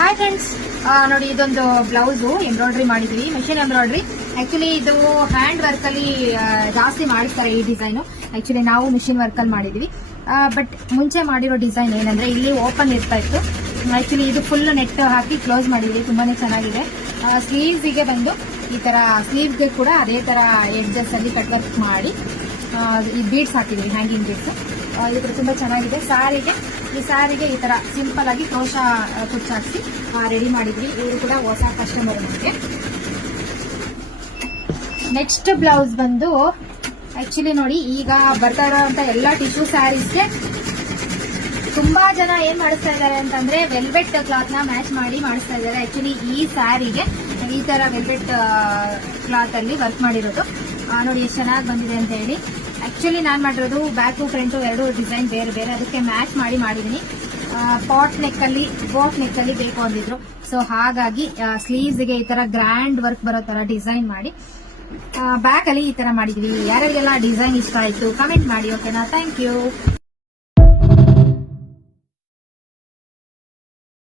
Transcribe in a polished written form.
Hi friends, ನೋಡಿ ಇದೊಂದು blouse embroidery ಮಾಡಿದ್ವಿ, ಮೆಷಿನ್ ಎಂಬ್ರಾಯ್ಡ್ರಿ. ಆಕ್ಚುಲಿ ಇದು ಹ್ಯಾಂಡ್ ವರ್ಕ್ ಅಲ್ಲಿ ಜಾಸ್ತಿ ಮಾಡಿಸ್ತಾರೆ ಈ ಡಿಸೈನ್. ಆಕ್ಚುಲಿ ನಾವು ಮಿಷಿನ್ ವರ್ಕ್ ಅಲ್ಲಿ ಮಾಡಿದ್ವಿ. ಬಟ್ ಮುಂಚೆ ಮಾಡಿರೋ ಡಿಸೈನ್ ಏನಂದ್ರೆ ಇಲ್ಲಿ ಓಪನ್ ಇರ್ತಾ ಇತ್ತು. ಆಕ್ಚುಲಿ ಇದು ಫುಲ್ ನೆಟ್ ಹಾಕಿ ಕ್ಲೋಸ್ ಮಾಡಿದ್ವಿ, ತುಂಬಾನೇ ಚೆನ್ನಾಗಿದೆ. ಸ್ಲೀವ್ಸ್ ಗೆ ಬಂದು ಈ ತರ ಸ್ಲೀವ್ ಗೆ ಕೂಡ ಅದೇ ತರ ಎಡ್ಜಸ್ ಅಲ್ಲಿ ಕಟ್ ವರ್ಕ್ ಮಾಡಿ ಈ ಬೀಡ್ಸ್ ಹಾಕಿದ್ವಿ, ಹ್ಯಾಂಗಿಂಗ್ ಬೀಡ್ಸ್. ಇದು ತುಂಬಾ ಚೆನ್ನಾಗಿದೆ. ಈ ಸಾರಿಗೆ ಈ ತರ ಸಿಂಪಲ್ ಆಗಿ ಕ್ರೋಶ ಕುಚ್ಚಾಕ್ಸಿ ರೆಡಿ ಮಾಡಿದ್ವಿ. ಇವರು ಕೂಡ ಹೊಸ ಕಸ್ಟಮರ್ ನಮಗೆ. ನೆಕ್ಸ್ಟ್ ಬ್ಲೌಸ್ ಬಂದು ಆಕ್ಚುಲಿ ನೋಡಿ, ಈಗ ಬರ್ತಾ ಇರೋಂತ ಎಲ್ಲಾ ಟಿಶ್ಯೂ ಸ್ಯಾರೀಸ್ಗೆ ತುಂಬಾ ಜನ ಏನ್ ಮಾಡಿಸ್ತಾ ಇದಾರೆ ಅಂತಂದ್ರೆ ವೆಲ್ವೆಟ್ ಕ್ಲಾತ್ ನ ಮ್ಯಾಚ್ ಮಾಡಿ ಮಾಡಿಸ್ತಾ ಇದಾರೆ. ಆಕ್ಚುಲಿ ಈ ಸ್ಯಾರಿಗೆ ಈ ತರ ವೆಲ್ವೆಟ್ ಕ್ಲಾತ್ ಅಲ್ಲಿ ವರ್ಕ್ ಮಾಡಿರೋದು ನೋಡಿ ಎಷ್ಟು ಚೆನ್ನಾಗಿ ಬಂದಿದೆ ಅಂತ ಹೇಳಿ. ಆಕ್ಚುಲಿ ನಾನ್ ಮಾಡಿರೋದು ಬ್ಯಾಕು ಫ್ರಂಟು ಎರಡು ಡಿಸೈನ್ ಬೇರೆ ಬೇರೆ, ಅದಕ್ಕೆ ಮ್ಯಾಚ್ ಮಾಡಿ ಮಾಡಿದೀನಿ. ಪಾಟ್ ನೆಕ್ ಅಲ್ಲಿ ಬೋಟ್ ನೆಕ್ ಅಲ್ಲಿ ಬೇಕು ಅಂದಿದ್ರು, ಸೊ ಹಾಗಾಗಿ ಸ್ಲೀವ್ಸ್ ಗೆ ಈ ತರ ಗ್ರ್ಯಾಂಡ್ ವರ್ಕ್ ಬರೋ ತರ ಡಿಸೈನ್ ಮಾಡಿ ಬ್ಯಾಕ್ ಅಲ್ಲಿ ಈ ತರ ಮಾಡಿದೀವಿ. ಯಾರಿಗೆಲ್ಲ ಡಿಸೈನ್ ಇಷ್ಟ ಆಯ್ತು ಕಮೆಂಟ್ ಮಾಡಿ, ಓಕೆನಾ? Thank you.